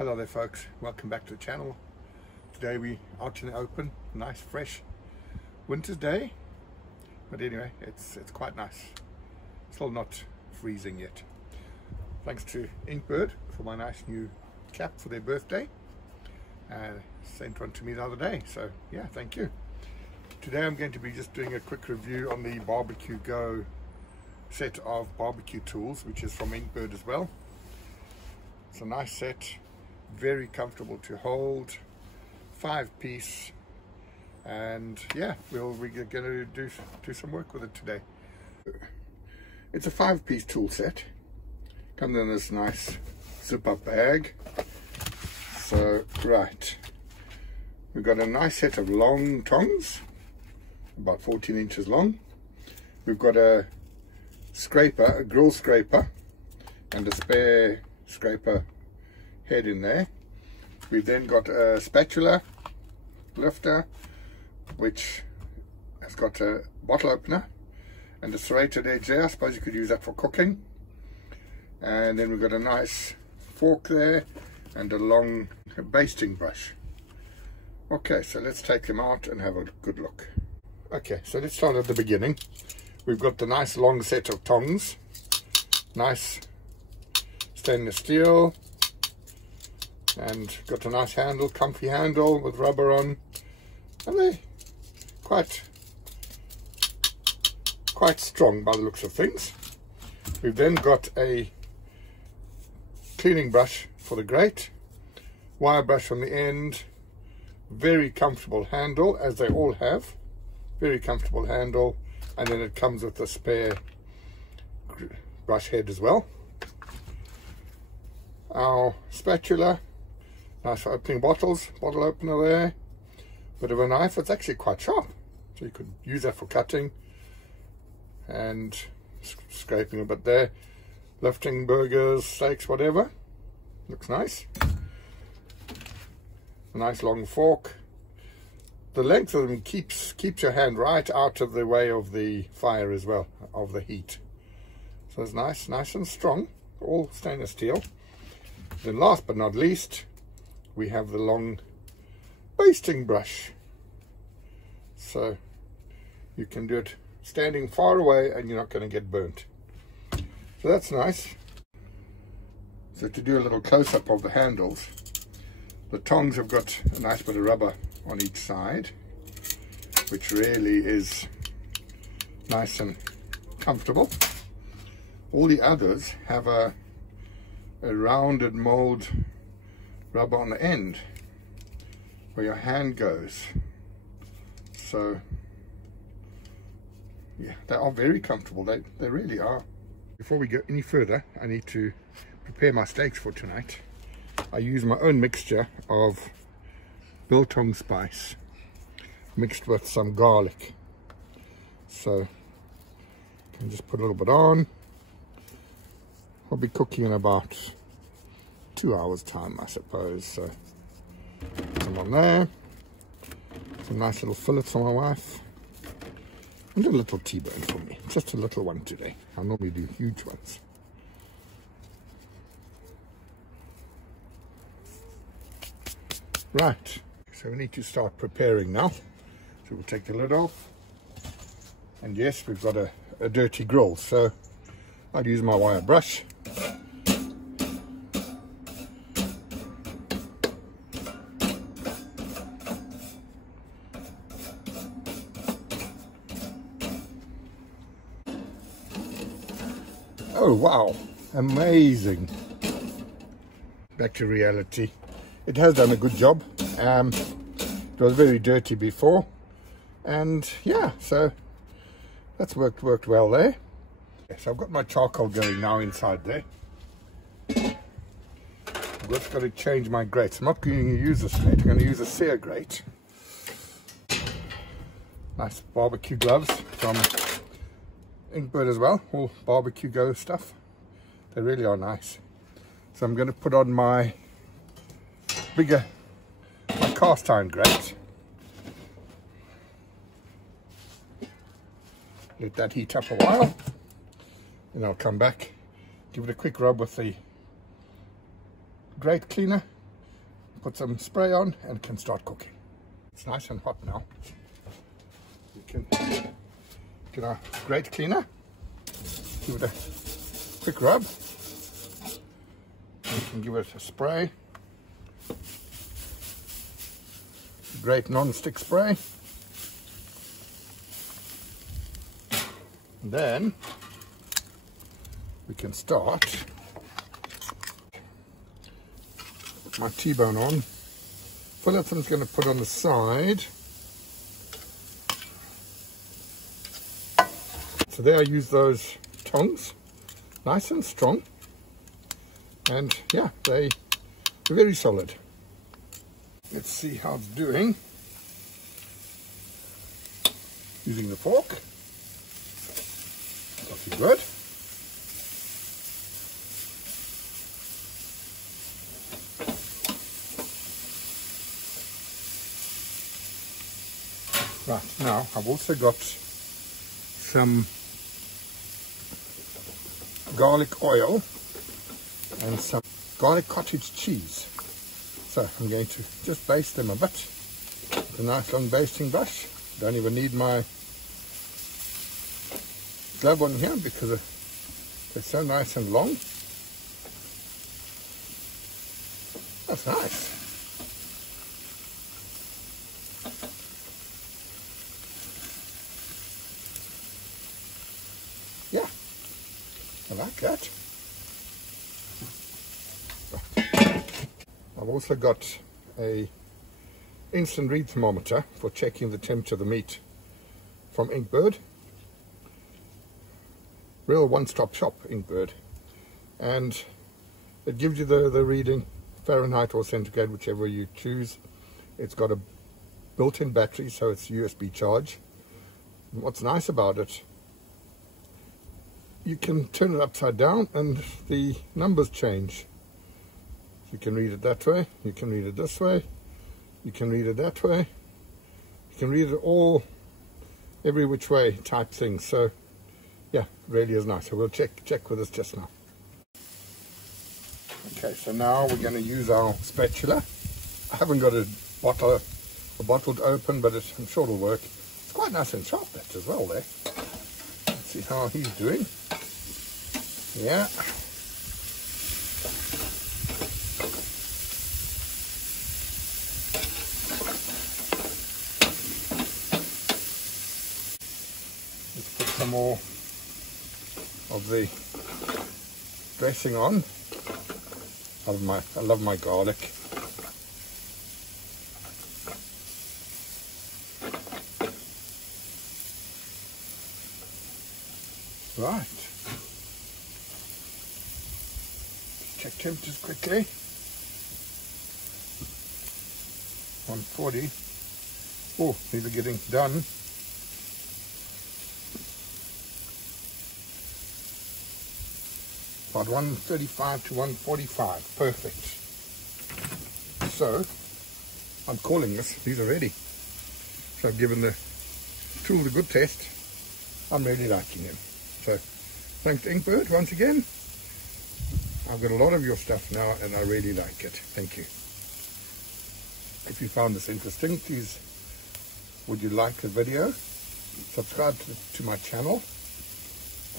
Hello there folks, welcome back to the channel. Today we out in the open, nice fresh winter's day, but anyway it's quite nice, still not freezing yet. Thanks to Inkbird for my nice new cap for their birthday, sent one to me the other day, so yeah, thank you. Today I'm going to be just doing a quick review on the BBQ Go set of barbecue tools, which is from Inkbird as well. It's a nice set, very comfortable to hold, 5-piece, and yeah, we're going to do some work with it today. It's a 5-piece tool set, comes in this nice zip-up bag. So right, we've got a nice set of long tongs, about 14 inches long. We've got a scraper, a grill scraper, and a spare scraper head in there. We've then got a spatula lifter, which has got a bottle opener and a serrated edge there. I suppose you could use that for cooking. And then we've got a nice fork there and a long basting brush. Okay, so let's take them out and have a good look. Okay, so let's start at the beginning. We've got the nice long set of tongs, nice stainless steel, and got a nice handle, comfy handle with rubber on, and they're quite strong by the looks of things. We've then got a cleaning brush for the grate, wire brush on the end, very comfortable handle, as they all have, very comfortable handle, and then it comes with a spare brush head as well. Our spatula, nice for opening bottles, bottle opener there, bit of a knife. It's actually quite sharp, so you could use that for cutting and scraping a bit there, lifting burgers, steaks, whatever. Looks nice. A nice long fork. The length of them keeps your hand right out of the way of the fire as well, of the heat. So it's nice and strong, all stainless steel. Then last but not least, we have the long basting brush. So you can do it standing far away and you're not going to get burnt. So that's nice. So to do a little close-up of the handles, the tongs have got a nice bit of rubber on each side, which really is nice and comfortable. All the others have a rounded mold rubber on the end where your hand goes. So yeah, they are very comfortable, they really are. Before we go any further, I need to prepare my steaks for tonight. I use my own mixture of biltong spice mixed with some garlic. So I can just put a little bit on. I'll be cooking in about 2 hours time, I suppose. So some on there, some nice little fillets for my wife, and a little T-bone for me, just a little one today. I normally do huge ones. Right, so we need to start preparing now. So we'll take the lid off, and yes, we've got a dirty grill, so I'll use my wire brush. Oh wow, amazing. Back to reality. It has done a good job. It was very dirty before, and yeah, so that's worked well there. So I've got my charcoal going now inside there. I've just got to change my grates. I'm not going to use this grate, I'm going to use a sear grate. Nice barbecue gloves from Inkbird as well, all BBQ Go stuff. They really are nice. So I'm going to put on my cast iron grate. Let that heat up a while, and I'll come back, give it a quick rub with the grate cleaner, put some spray on and can start cooking. It's nice and hot now. We can get our grate cleaner, give it a quick rub. We can give it a spray, great non-stick spray. And then we can start. Put my T-bone on. Philipson's going to put on the side. So there I use those tongs, nice and strong, and yeah, they're very solid. Let's see how it's doing using the fork. Not too good. Right, now I've also got some garlic oil and some garlic cottage cheese. So I'm going to just baste them a bit with a nice long basting brush. Don't even need my glove on here because they're so nice and long. That's nice. Yeah, I like that. I've also got a instant read thermometer for checking the temperature of the meat from Inkbird. Real one-stop shop, Inkbird. And it gives you the reading, Fahrenheit or centigrade, whichever you choose. It's got a built-in battery, so it's USB charge. And what's nice about it, you can turn it upside down and the numbers change. You can read it that way, you can read it this way, you can read it that way, you can read it all, every which way type thing. So yeah, really is nice. So we'll check with this just now. Okay, so now we're going to use our spatula. I haven't got a bottle to open, but I'm sure it'll work. It's quite nice and sharp that as well there. Let's see how he's doing. Yeah. Let's put some more of the dressing on. I love my garlic. Right. Check temperatures quickly. 140. Oh, these are getting done. About 135 to 145. Perfect. So, I'm calling this. These are ready. So I've given the tool a good test. I'm really liking them. So, thanks to Inkbird once again. I've got a lot of your stuff now and I really like it. Thank you. If you found this interesting, please would you like the video? Subscribe to my channel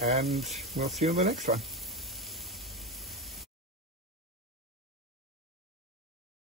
and we'll see you in the next one.